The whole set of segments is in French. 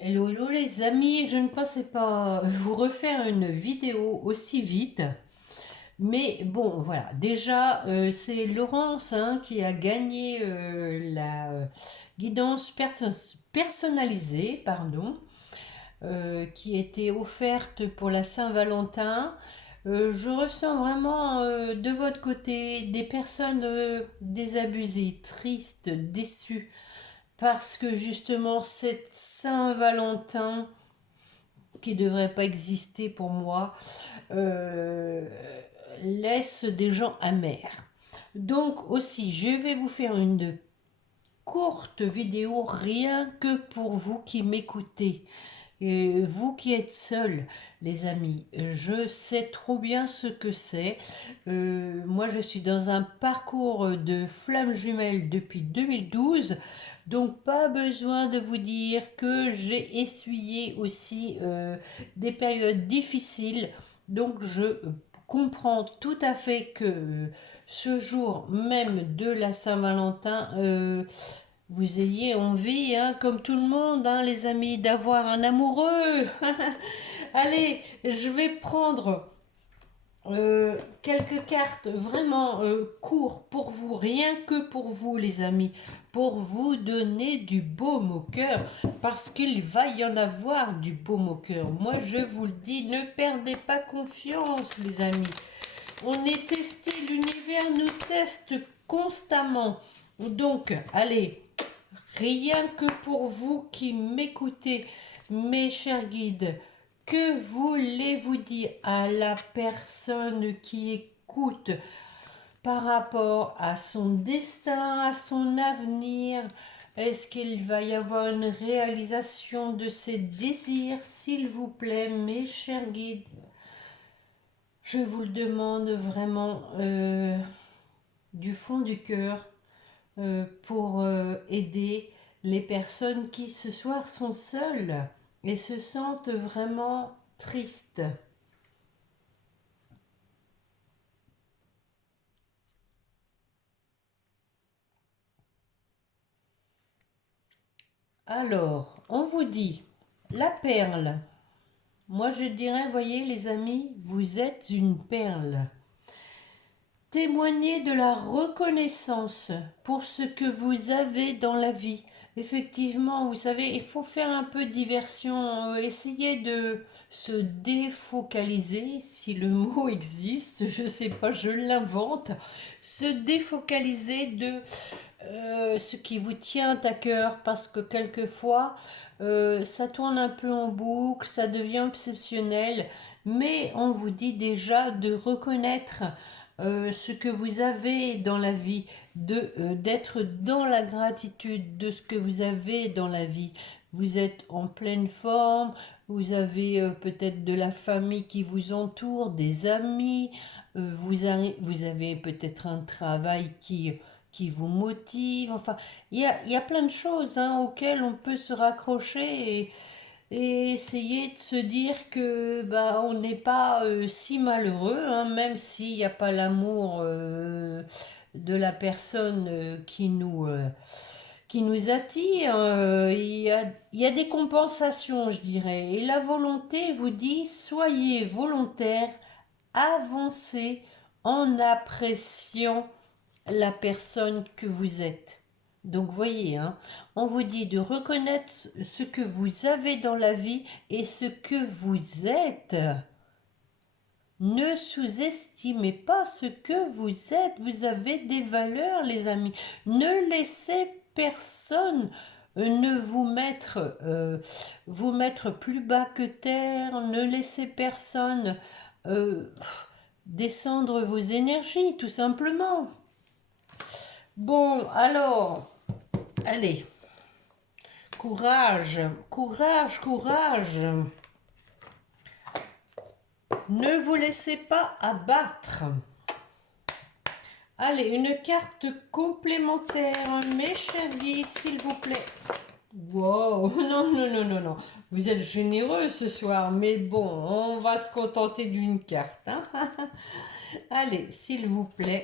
Hello, hello les amis, je ne pensais pas vous refaire une vidéo aussi vite, mais bon voilà, déjà c'est Laurence qui a gagné la guidance personnalisée, pardon, qui était offerte pour la Saint-Valentin. Je ressens vraiment de votre côté des personnes désabusées, tristes, déçues, parce que justement cette Saint-Valentin qui ne devrait pas exister pour moi, euh, laisse des gens amers. Donc aussi, je vais vous faire une courte vidéo rien que pour vous qui m'écoutez. Et vous qui êtes seuls, les amis, je sais trop bien ce que c'est. Moi, je suis dans un parcours de flammes jumelles depuis 2012, donc pas besoin de vous dire que j'ai essuyé aussi des périodes difficiles. Donc, je comprends tout à fait que ce jour même de la Saint-Valentin, vous ayez envie, hein, comme tout le monde, hein, les amis, d'avoir un amoureux. Allez, je vais prendre quelques cartes vraiment courtes pour vous, rien que pour vous, les amis, pour vous donner du baume au cœur, parce qu'il va y en avoir du baume au cœur. Moi, je vous le dis, ne perdez pas confiance, les amis. On est testé, l'univers nous teste constamment. Donc, allez, rien que pour vous qui m'écoutez, mes chers guides, que voulez-vous dire à la personne qui écoute par rapport à son destin, à son avenir? Est-ce qu'il va y avoir une réalisation de ses désirs, s'il vous plaît, mes chers guides? Je vous le demande vraiment du fond du cœur pour aider les personnes qui ce soir sont seules et se sentent vraiment tristes. Alors, on vous dit la perle. Moi, je dirais, voyez les amis, vous êtes une perle. Témoignez de la reconnaissance pour ce que vous avez dans la vie. Effectivement, vous savez, il faut faire un peu diversion, essayer de se défocaliser, si le mot existe, je ne sais pas, je l'invente, se défocaliser de ce qui vous tient à cœur, parce que quelquefois, ça tourne un peu en boucle, ça devient obsessionnel, mais on vous dit déjà de reconnaître ce que vous avez dans la vie, d'être dans la gratitude de ce que vous avez dans la vie. Vous êtes en pleine forme, vous avez peut-être de la famille qui vous entoure, des amis, vous avez peut-être un travail qui vous motive. Enfin, il y a plein de choses hein, auxquelles on peut se raccrocher et essayer de se dire que bah, on n'est pas si malheureux, hein, même s'il n'y a pas l'amour de la personne qui nous attire. Il y a des compensations, je dirais. Et la volonté vous dit, soyez volontaire, avancez en appréciant la personne que vous êtes. Donc voyez, hein, on vous dit de reconnaître ce que vous avez dans la vie et ce que vous êtes. Ne sous-estimez pas ce que vous êtes. Vous avez des valeurs, les amis. Ne laissez personne ne vous mettre plus bas que terre. Ne laissez personne euh, descendre vos énergies, tout simplement. Bon, alors, allez, courage, courage, courage. Ne vous laissez pas abattre. Allez, une carte complémentaire, mes chers guides, s'il vous plaît. Wow, non, non, non, non, non. Vous êtes généreux ce soir, mais bon, on va se contenter d'une carte. Hein. Allez, s'il vous plaît.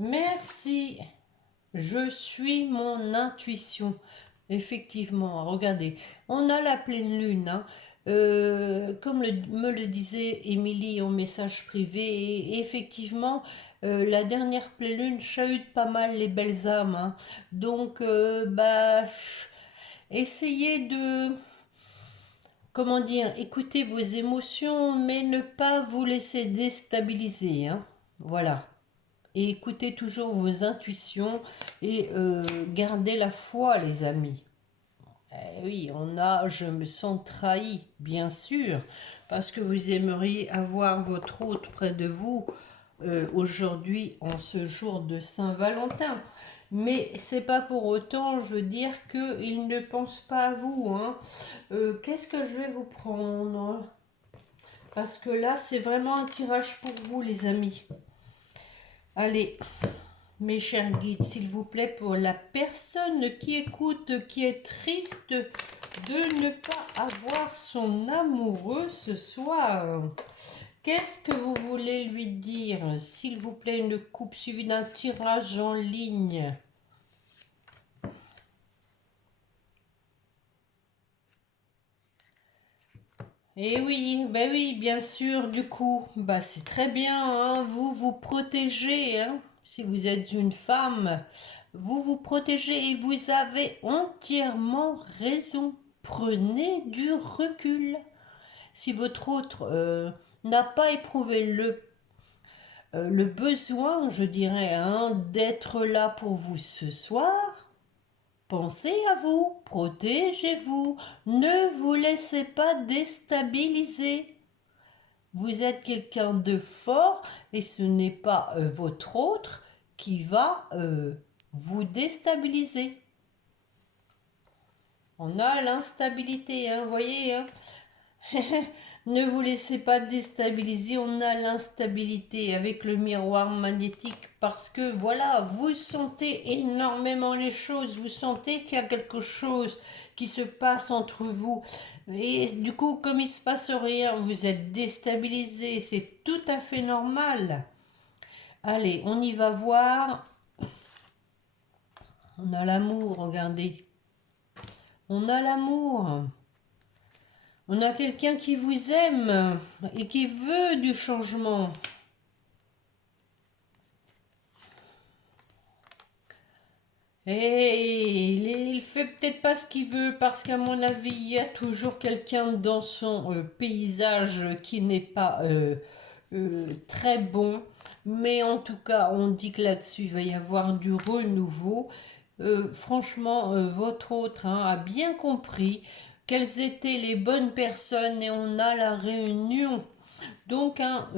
Merci. Je suis mon intuition. Effectivement, regardez, on a la pleine lune, hein. Comme me le disait Émilie en message privé, et effectivement, la dernière pleine lune chahute pas mal les belles âmes, hein. Donc, essayez de, comment dire, écouter vos émotions, mais ne pas vous laisser déstabiliser, hein. Voilà. Et écoutez toujours vos intuitions et gardez la foi, les amis. Eh oui, je me sens trahi, bien sûr, parce que vous aimeriez avoir votre hôte près de vous aujourd'hui, en ce jour de Saint-Valentin. Mais c'est pas pour autant, je veux dire, qu'il ne pense pas à vous, hein. Qu'est-ce que je vais vous prendre? Parce que là, c'est vraiment un tirage pour vous, les amis. Allez, mes chers guides, s'il vous plaît, pour la personne qui écoute, qui est triste de ne pas avoir son amoureux ce soir, qu'est-ce que vous voulez lui dire? S'il vous plaît, une coupe suivie d'un tirage en ligne. Eh oui, ben oui, bien sûr, du coup, bah c'est très bien, hein, vous vous protégez, hein, si vous êtes une femme, vous vous protégez et vous avez entièrement raison. Prenez du recul. Si votre autre n'a pas éprouvé le besoin, je dirais, hein, d'être là pour vous ce soir, pensez à vous, protégez-vous, ne vous laissez pas déstabiliser. Vous êtes quelqu'un de fort et ce n'est pas votre autre qui va vous déstabiliser. On a l'instabilité, hein, vous voyez, hein. Ne vous laissez pas déstabiliser, on a l'instabilité avec le miroir magnétique parce que voilà, vous sentez énormément les choses, vous sentez qu'il y a quelque chose qui se passe entre vous et du coup comme il se passe rien, vous êtes déstabilisé, c'est tout à fait normal. Allez, on y va voir. On a l'amour, regardez. On a l'amour. On a quelqu'un qui vous aime et qui veut du changement. Et il fait peut-être pas ce qu'il veut parce qu'à mon avis, il y a toujours quelqu'un dans son paysage qui n'est pas très bon. Mais en tout cas, on dit que là-dessus, il va y avoir du renouveau. Franchement, votre autre, hein, a bien compris quelles étaient les bonnes personnes et on a la réunion. Donc, hein,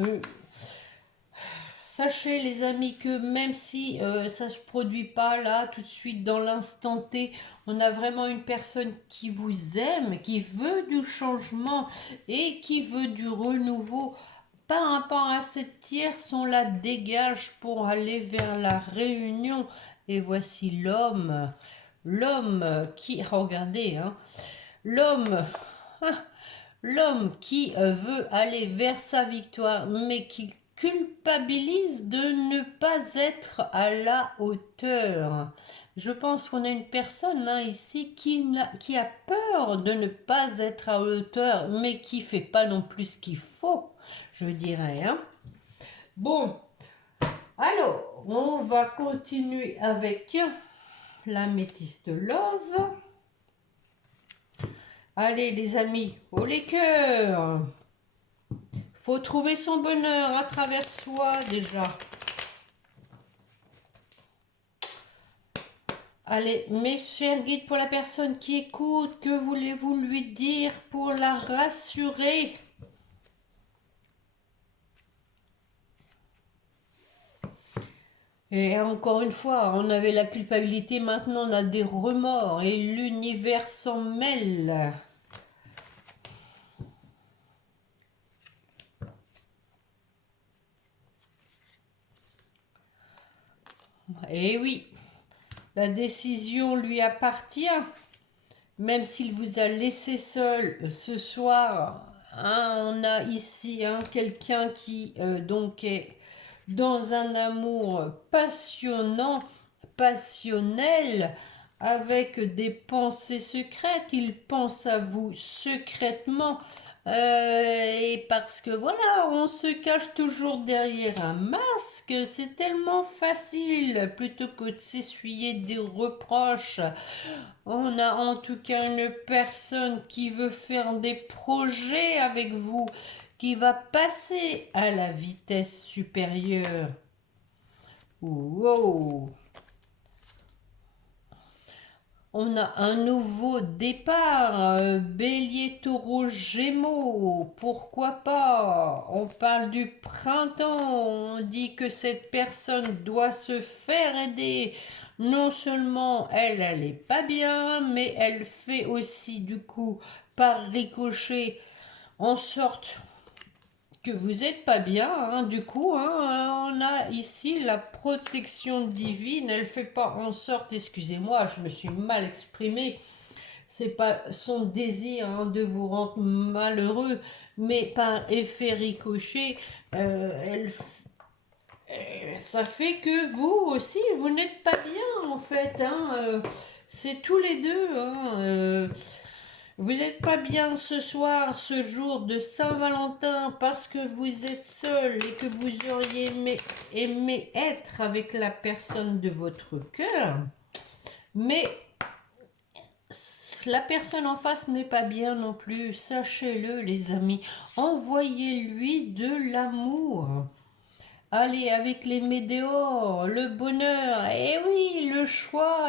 sachez les amis que même si ça ne se produit pas là tout de suite dans l'instant T, on a vraiment une personne qui vous aime, qui veut du changement et qui veut du renouveau. Par rapport à cette tierce, on la dégage pour aller vers la réunion. Et voici l'homme. L'homme qui, regardez, hein, l'homme, l'homme qui veut aller vers sa victoire, mais qui culpabilise de ne pas être à la hauteur. Je pense qu'on a une personne, hein, ici qui a peur de ne pas être à hauteur, mais qui fait pas non plus ce qu'il faut, je dirais, hein. Bon, alors, on va continuer avec, tiens, la métiste love. Allez les amis, haut les cœurs. Faut trouver son bonheur à travers soi déjà. Allez, mes chers guides, pour la personne qui écoute, que voulez-vous lui dire pour la rassurer? Et encore une fois, on avait la culpabilité, maintenant on a des remords et l'univers s'en mêle. Et oui, la décision lui appartient, même s'il vous a laissé seul ce soir. Hein, on a ici, hein, quelqu'un qui donc est dans un amour passionnant, passionnel, avec des pensées secrètes. Il pense à vous secrètement. Et parce que voilà, on se cache toujours derrière un masque, c'est tellement facile plutôt que de s'essuyer des reproches. On a en tout cas une personne qui veut faire des projets avec vous, qui va passer à la vitesse supérieure. Wow! On a un nouveau départ, Bélier, Taureau, Gémeaux, pourquoi pas? On parle du printemps, on dit que cette personne doit se faire aider. Non seulement elle est pas bien, mais elle fait aussi du coup par ricochet en sorte que vous n'êtes pas bien, hein, du coup, hein, on a ici la protection divine, elle fait pas en sorte, excusez-moi, je me suis mal exprimée, c'est pas son désir hein, de vous rendre malheureux, mais par effet ricochet, ça fait que vous aussi, vous n'êtes pas bien en fait, hein, c'est tous les deux, hein, vous n'êtes pas bien ce soir, ce jour de Saint-Valentin, parce que vous êtes seul et que vous auriez aimé être avec la personne de votre cœur. Mais la personne en face n'est pas bien non plus, sachez-le les amis. Envoyez-lui de l'amour. Allez, avec les météores, le bonheur, et oui, le choix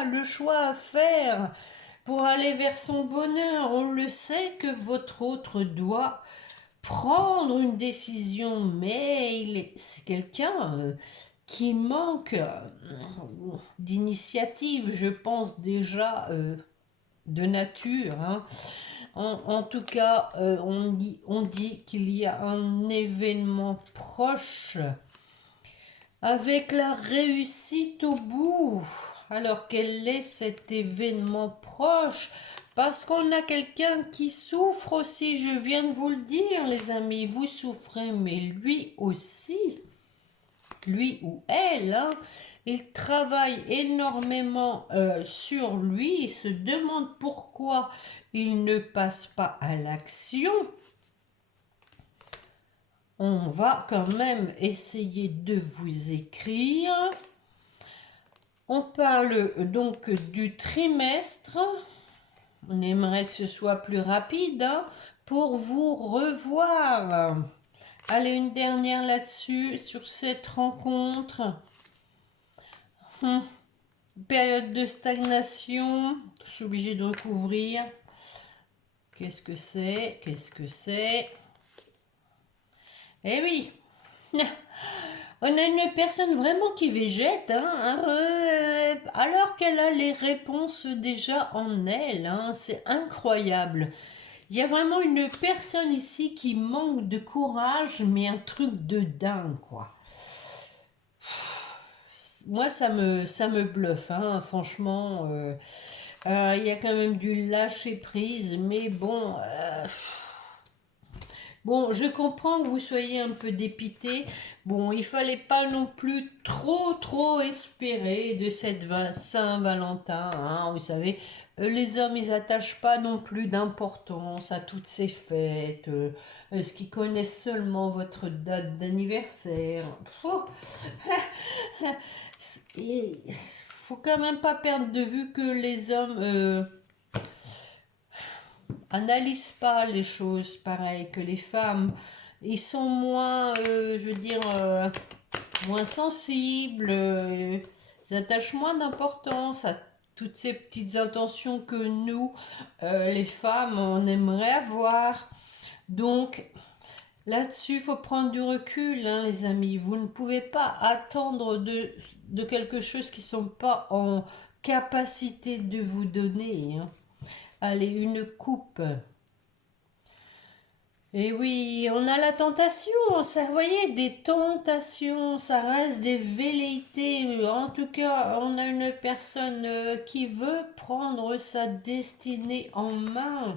à faire pour aller vers son bonheur. On le sait que votre autre doit prendre une décision, mais c'est quelqu'un qui manque d'initiative, je pense déjà de nature. Hein. En tout cas, on dit qu'il y a un événement proche avec la réussite au bout. Alors quel est cet événement proche? Parce qu'on a quelqu'un qui souffre aussi, je viens de vous le dire les amis, vous souffrez, mais lui aussi, lui ou elle, hein, il travaille énormément sur lui, il se demande pourquoi il ne passe pas à l'action. On va quand même essayer de vous écrire. On parle donc du trimestre. On aimerait que ce soit plus rapide hein, pour vous revoir. Allez, une dernière là-dessus, sur cette rencontre. Période de stagnation. Je suis obligée de recouvrir. Qu'est-ce que c'est? Qu'est-ce que c'est? Eh oui. On a une personne vraiment qui végète, hein, alors qu'elle a les réponses déjà en elle. Hein, c'est incroyable. Il y a vraiment une personne ici qui manque de courage, mais un truc de dingue, quoi. Moi, ça me bluffe, hein, franchement. Il y a quand même du lâcher prise, mais bon... Bon, je comprends que vous soyez un peu dépité. Bon, il fallait pas non plus trop espérer de cette Saint-Valentin. Hein, vous savez, les hommes, ils attachent pas non plus d'importance à toutes ces fêtes. Ce qu'ils connaissent seulement votre date d'anniversaire. Il faut quand même pas perdre de vue que les hommes... analyse pas les choses pareil que les femmes. Ils sont moins, je veux dire, moins sensibles. Ils attachent moins d'importance à toutes ces petites intentions que nous, les femmes, on aimerait avoir. Donc, là-dessus, il faut prendre du recul, hein, les amis. Vous ne pouvez pas attendre de quelque chose qui ne sont pas en capacité de vous donner. Hein. Allez, une coupe. Et oui, on a la tentation, ça, vous voyez, des tentations, ça reste des velléités. En tout cas, on a une personne qui veut prendre sa destinée en main.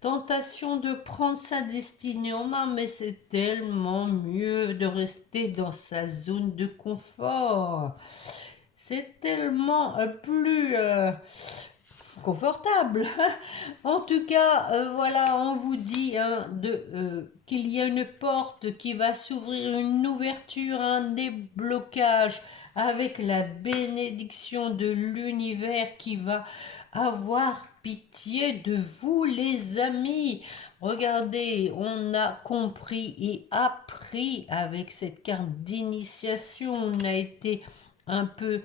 tentation de prendre sa destinée en main, mais c'est tellement mieux de rester dans sa zone de confort. C'est tellement plus confortable. En tout cas, voilà, on vous dit hein, qu'il y a une porte qui va s'ouvrir, une ouverture, un déblocage avec la bénédiction de l'univers qui va avoir pitié de vous, les amis. Regardez, on a compris et appris avec cette carte d'initiation. On a été un peu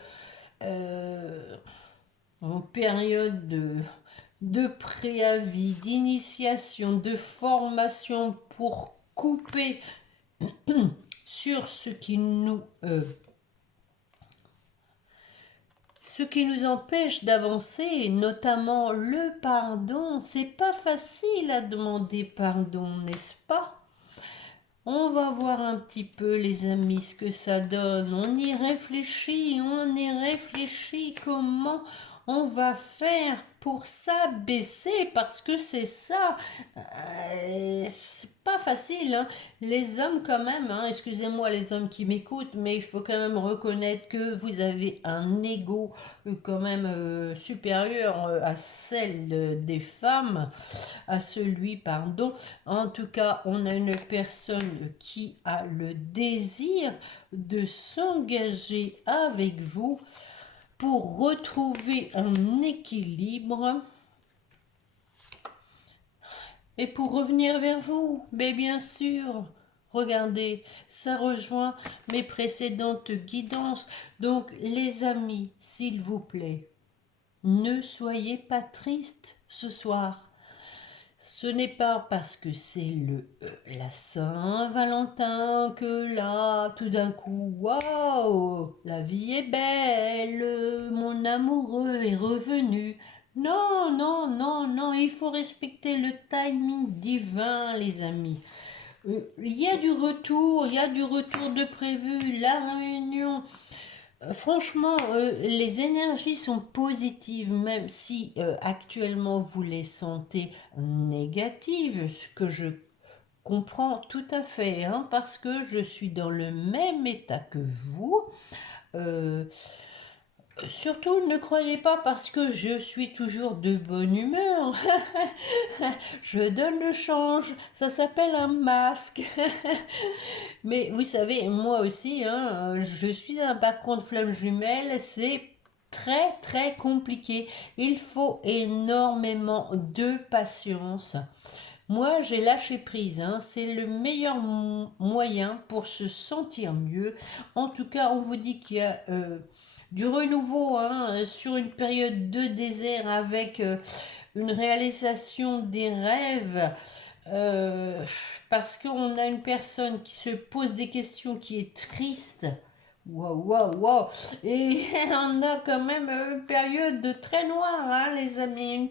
en période de préavis, d'initiation, de formation pour couper sur ce qui nous empêche d'avancer, notamment le pardon. C'est pas facile à demander pardon, n'est-ce pas? On va voir un petit peu, les amis, ce que ça donne. On y réfléchit, comment on va faire pour s'abaisser, parce que c'est ça. C'est pas facile, hein. Les hommes, quand même, hein, excusez-moi les hommes qui m'écoutent, mais il faut quand même reconnaître que vous avez un ego quand même supérieur à celle des femmes, à celui, pardon. En tout cas, on a une personne qui a le désir de s'engager avec vous pour retrouver un équilibre et pour revenir vers vous. Mais bien sûr, regardez, ça rejoint mes précédentes guidances. Donc, les amis, s'il vous plaît, ne soyez pas tristes ce soir. Ce n'est pas parce que c'est la Saint-Valentin que là, tout d'un coup, waouh, la vie est belle, mon amoureux est revenu. Non, non, non, non, il faut respecter le timing divin, les amis. Il y a du retour, il y a du retour de prévu, la réunion. Franchement, les énergies sont positives, même si actuellement vous les sentez négatives, ce que je comprends tout à fait, hein, parce que je suis dans le même état que vous. Euh, Surtout, ne croyez pas parce que je suis toujours de bonne humeur. Je donne le change, ça s'appelle un masque. Mais vous savez, moi aussi, hein, je suis un parcours de flamme jumelle, c'est très très compliqué. Il faut énormément de patience. Moi, j'ai lâché prise, hein, c'est le meilleur moyen pour se sentir mieux. En tout cas, on vous dit qu'il y a du renouveau hein, sur une période de désert avec une réalisation des rêves. Euh, Parce qu'on a une personne qui se pose des questions, qui est triste. Waouh, waouh, waouh. Et on a quand même une période de très noire, hein, les amis. Une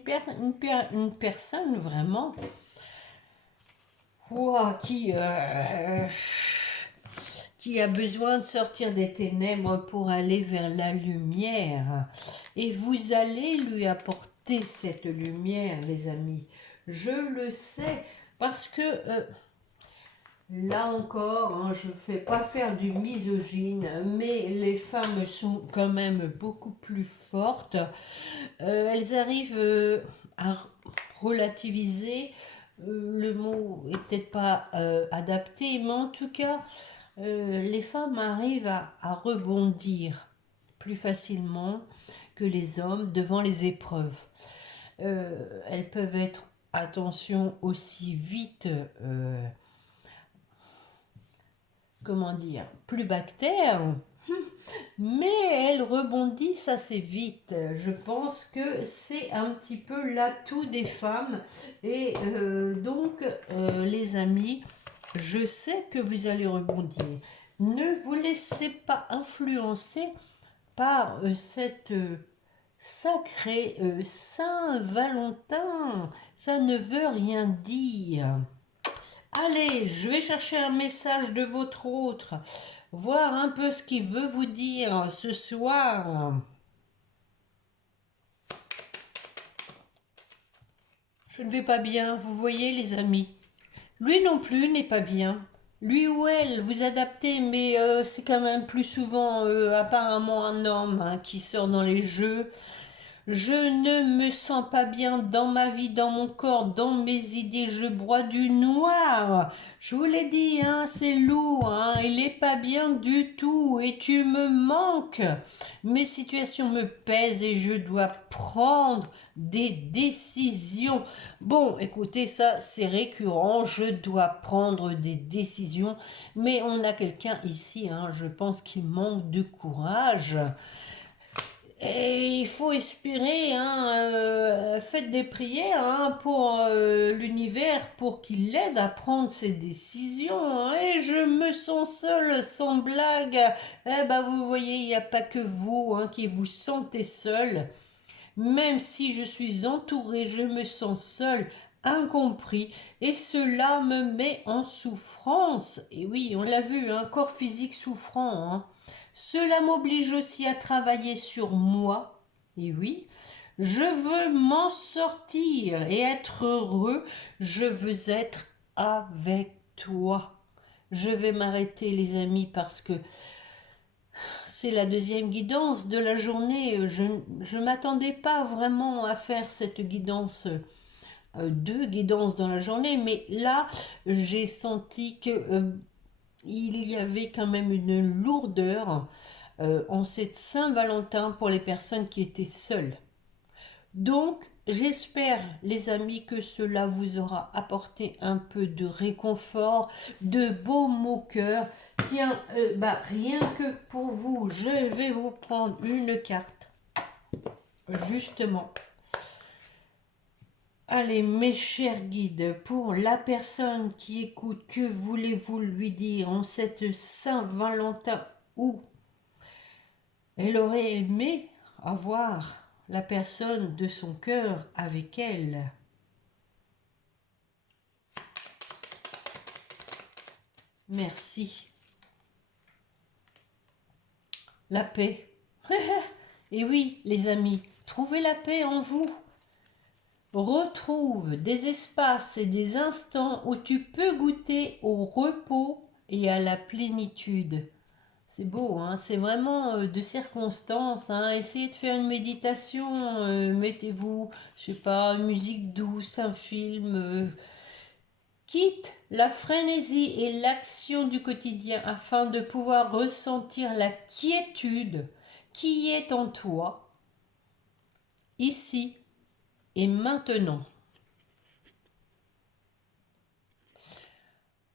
personne vraiment ouah, qui a besoin de sortir des ténèbres pour aller vers la lumière. Et vous allez lui apporter cette lumière, les amis. Je le sais, parce que là encore, hein, je ne fais pas faire du misogyne, mais les femmes sont quand même beaucoup plus fortes. Elles arrivent à relativiser. Le mot est peut-être pas adapté, mais en tout cas, les femmes arrivent à rebondir plus facilement que les hommes devant les épreuves. Elles peuvent être, attention, aussi vite, comment dire, plus bactères, mais elles rebondissent assez vite. Je pense que c'est un petit peu l'atout des femmes. Et donc, les amis, je sais que vous allez rebondir. Ne vous laissez pas influencer par cette sacrée Saint-Valentin. Ça ne veut rien dire. Allez, je vais chercher un message de votre autre, voir un peu ce qu'il veut vous dire ce soir. Je ne vais pas bien, vous voyez les amis. Lui non plus n'est pas bien. Lui ou elle, vous adaptez, mais c'est quand même plus souvent apparemment un homme hein, qui sort dans les jeux. Je ne me sens pas bien dans ma vie, dans mon corps, dans mes idées. Je broie du noir. Je vous l'ai dit, hein, c'est lourd. Hein, il est pas bien du tout. Et tu me manques. Mes situations me pèsent et je dois prendre des décisions. Bon, écoutez, ça c'est récurrent. Je dois prendre des décisions. Mais on a quelqu'un ici, hein, je pense, qui manque de courage. Et il faut espérer, hein, faites des prières hein, pour l'univers pour qu'il l'aide à prendre ses décisions. Hein. Et je me sens seule, sans blague. Eh ben, vous voyez, il n'y a pas que vous hein, qui vous sentez seul. Même si je suis entourée, je me sens seule, incompris, et cela me met en souffrance. Et oui, on l'a vu, un corps physique souffrant. Hein. Cela m'oblige aussi à travailler sur moi. Et oui, je veux m'en sortir et être heureux. Je veux être avec toi. Je vais m'arrêter les amis parce que c'est la deuxième guidance de la journée. Je ne m'attendais pas vraiment à faire cette guidance, deux guidances dans la journée, mais là, j'ai senti que il y avait quand même une lourdeur en cette Saint-Valentin pour les personnes qui étaient seules. Donc, j'espère, les amis, que cela vous aura apporté un peu de réconfort, de baume au cœur. Tiens, rien que pour vous, je vais vous prendre une carte, justement. Allez, mes chers guides, pour la personne qui écoute, que voulez-vous lui dire en cette Saint-Valentin où elle aurait aimé avoir la personne de son cœur avec elle? Merci. La paix. Et oui, les amis, trouvez la paix en vous. Retrouve des espaces et des instants où tu peux goûter au repos et à la plénitude. C'est beau, hein, c'est vraiment de circonstances. Hein. Essayez de faire une méditation, mettez-vous, je sais pas, une musique douce, un film. Quitte la frénésie et l'action du quotidien afin de pouvoir ressentir la quiétude qui est en toi, ici et maintenant.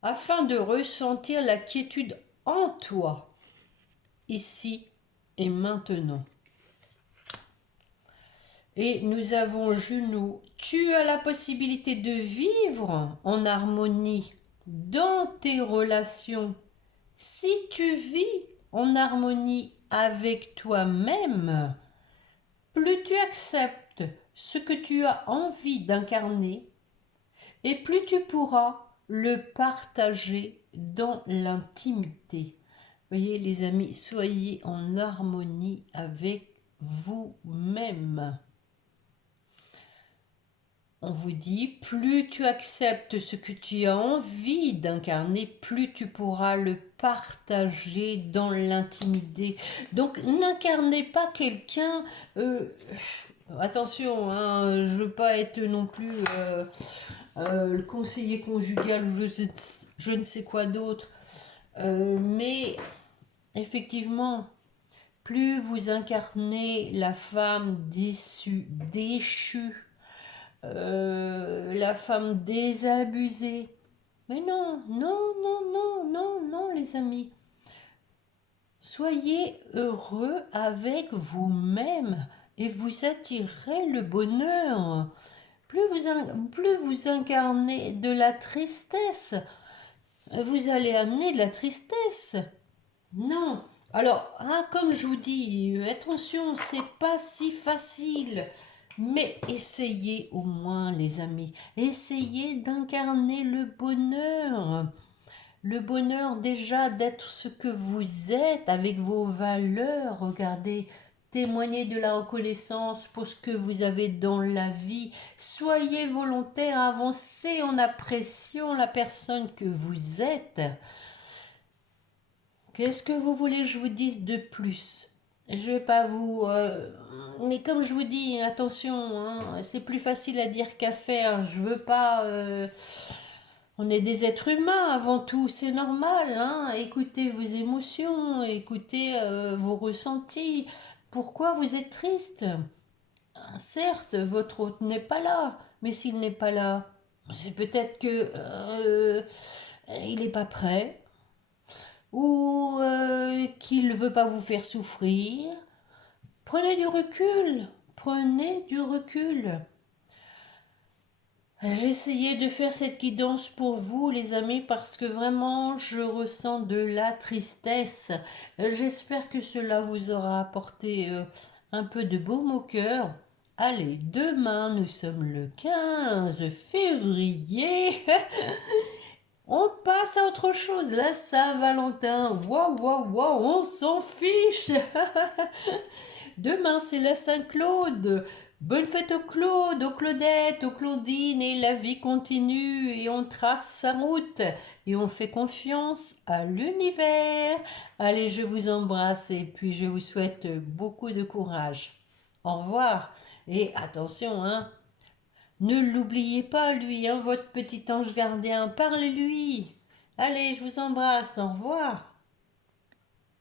Afin de ressentir la quiétude en toi, ici et maintenant. Et nous avons Juno. Tu as la possibilité de vivre en harmonie dans tes relations. Si tu vis en harmonie avec toi-même, plus tu acceptes ce que tu as envie d'incarner, et plus tu pourras le partager dans l'intimité. Voyez les amis, soyez en harmonie avec vous-même. On vous dit, plus tu acceptes ce que tu as envie d'incarner, plus tu pourras le partager dans l'intimité. Donc, n'incarnez pas quelqu'un... attention, hein, je ne veux pas être non plus le conseiller conjugal ou je ne sais quoi d'autre. Mais, effectivement, plus vous incarnez la femme déçue, déchue, la femme désabusée. Mais non, non, non, non, non, non, les amis. Soyez heureux avec vous-même et vous attirerez le bonheur. Plus vous incarnez de la tristesse, vous allez amener de la tristesse. Non. Alors, hein, comme je vous dis, attention, c'est pas si facile. Mais essayez au moins, les amis, essayez d'incarner le bonheur. Le bonheur déjà d'être ce que vous êtes avec vos valeurs. Regardez, témoigner de la reconnaissance pour ce que vous avez dans la vie. Soyez volontaire, avancez en appréciant la personne que vous êtes. Qu'est-ce que vous voulez que je vous dise de plus? Je vais pas vous... mais comme je vous dis, attention, hein, c'est plus facile à dire qu'à faire. Je veux pas... on est des êtres humains avant tout, c'est normal. Hein, écoutez vos émotions, écoutez vos ressentis. Pourquoi vous êtes triste? Certes, votre hôte n'est pas là, mais s'il n'est pas là, c'est peut-être que il n'est pas prêt ou qu'il ne veut pas vous faire souffrir. Prenez du recul, prenez du recul. J'ai essayé de faire cette guidance pour vous, les amis, parce que vraiment, je ressens de la tristesse. J'espère que cela vous aura apporté un peu de baume au cœur. Allez, demain, nous sommes le 15 février. On passe à autre chose, la Saint-Valentin. Waouh, waouh, waouh, on s'en fiche. Demain, c'est la Saint-Claude. Bonne fête au Claude, aux Claudettes, aux Claudines, et la vie continue et on trace sa route et on fait confiance à l'univers. Allez, je vous embrasse et puis je vous souhaite beaucoup de courage. Au revoir et attention, hein, ne l'oubliez pas lui, hein, votre petit ange gardien, parlez-lui. Allez, je vous embrasse, au revoir.